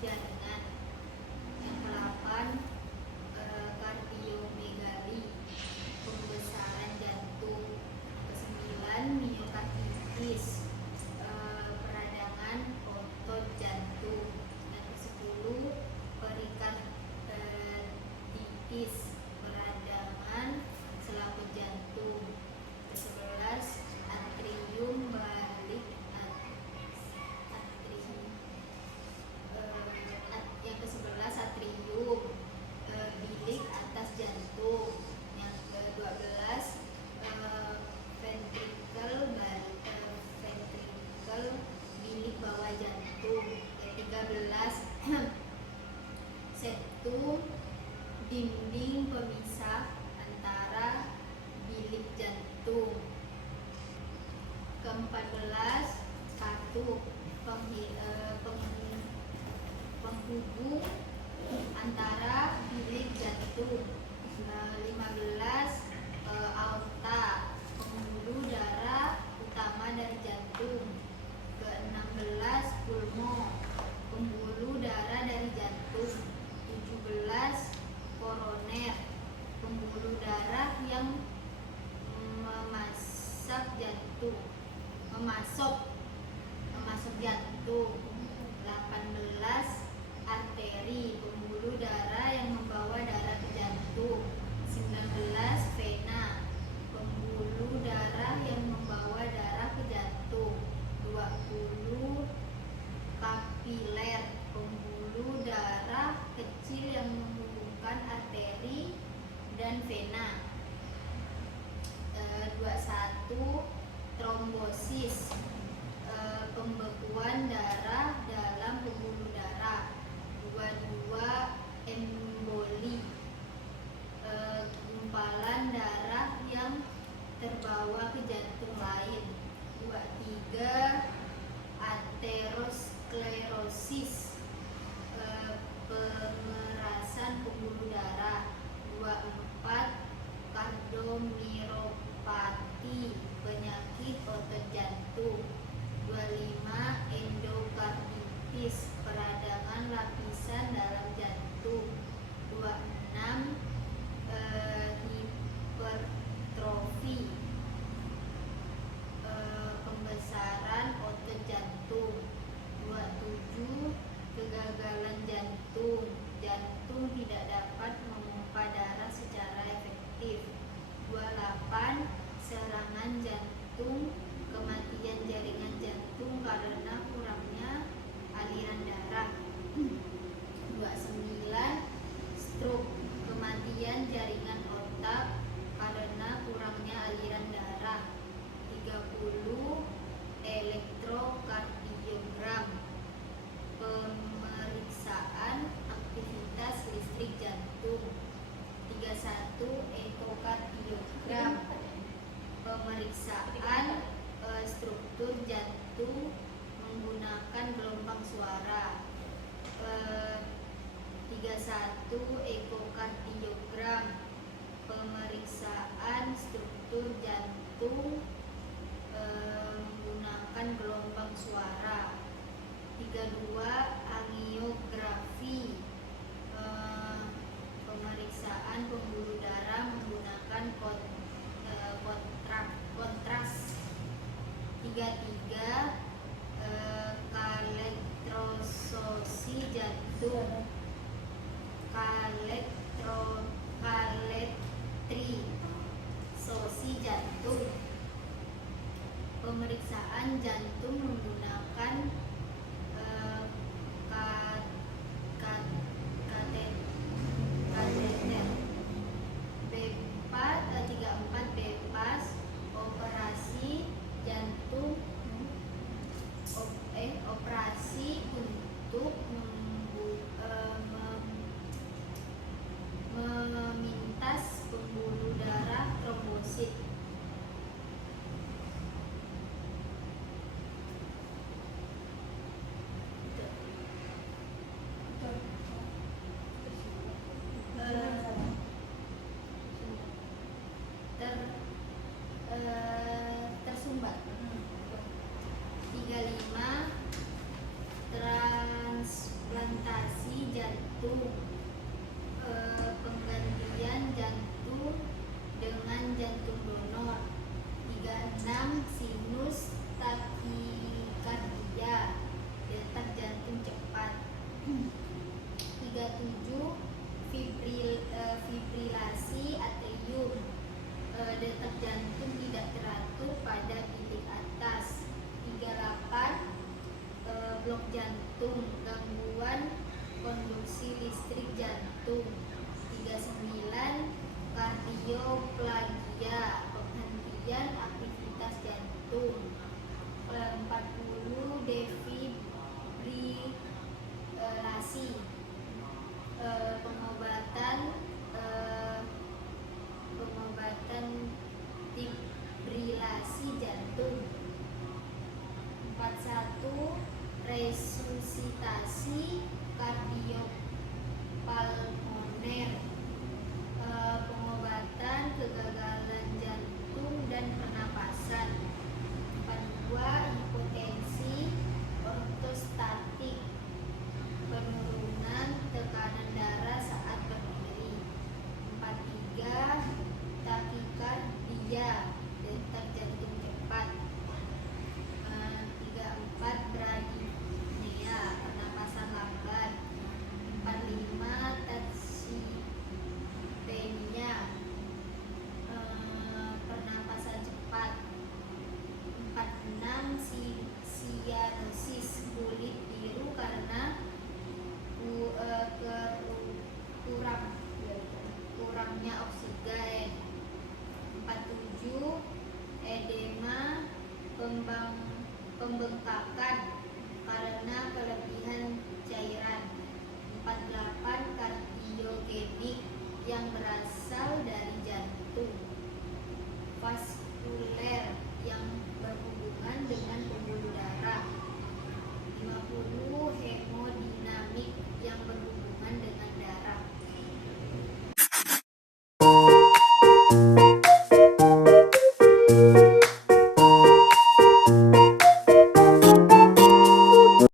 jaringan. Yang ke-8 kardiomegali, pembesaran jantung. Ke-9 miokarditis, peradangan otot jantung. Yang ke-10 perikarditis, peradangan selaput jantung. Ke-11 atrium balik yang ke-11 atrium, bilik atas jantung. Yang ke-12 ventricle bilik bawah jantung. Yang ke-13 septum, dinding pemisah antara bilik jantung. Ke-14 katup, penghubung antara bilik jantung. 15 aorta, pembuluh darah utama dari jantung. Ke-16 pulmo, pembuluh darah dari jantung. 17 koroner, pembuluh darah yang memasok jantung. 18 arteri, pembuluh darah yang membawa darah ke jantung. 19 vena, pembuluh darah yang membawa darah ke jantung. 20 kapiler, pembuluh darah kecil yang menghubungkan arteri dan vena. 21 trombosis, pembekuan darah dalam pembuluh darah. 22 emboli, gumpalan darah yang terbawa ke jantung lain. 23 aterosklerosis, pemerasan pembuluh darah. 24 kardiomiopati, penyakit otot jantung. 25 endokarditis, peradangan lapisan dalam jantung. 26 hipertrofi, pembesaran otot jantung. 27 kegagalan jantung, jantung tidak dapat memompa darah secara efektif. 28 serangan jantung, kematian jaringan jantung karena kurangnya aliran darah. 29 stroke, kematian jaringan otak karena kurangnya aliran darah. 30 elektrokardiogram, pemeriksaan aktivitas listrik jantung. 31 ekokardiogram, pemeriksaan struktur jantung menggunakan gelombang suara. 31 ekokardiogram, pemeriksaan struktur jantung menggunakan gelombang suara. 32 angiografi, pemeriksaan pembuluh darah menggunakan kontras. 33 kalectrososi jantung, kalectrisosi jantung, pemeriksaan jantung menggunakan kateter. 34 BEPAS, operasi jantung, operasi untuk memintas pembuluh darah trombosit. 37 fibrilasi atrium, detak jantung tidak teratur pada bilik atas. 38 blok jantung, gangguan konduksi listrik jantung. 39 kardioplagia, penghentian aktivitas jantung. 40 defibrilasi, pengobatan fibrilasi jantung. 41 resusitasi kardiopulmoner, pengobatan kegagalan jantung dan pernapasan. 42 hipotensi ortostatik, penurunan tekanan darah saat berdiri. 43 takikardia, detak jantung cepat. 34 bradypnea, pernapasan lambat. 45 taksipnea, pernapasan cepat. 46 sianosis, kulit biru karena kurangnya oksigen. 47 edema pembengkakan karena kelebihan cairan. 48 kardiogenik yang berasal dari jantung.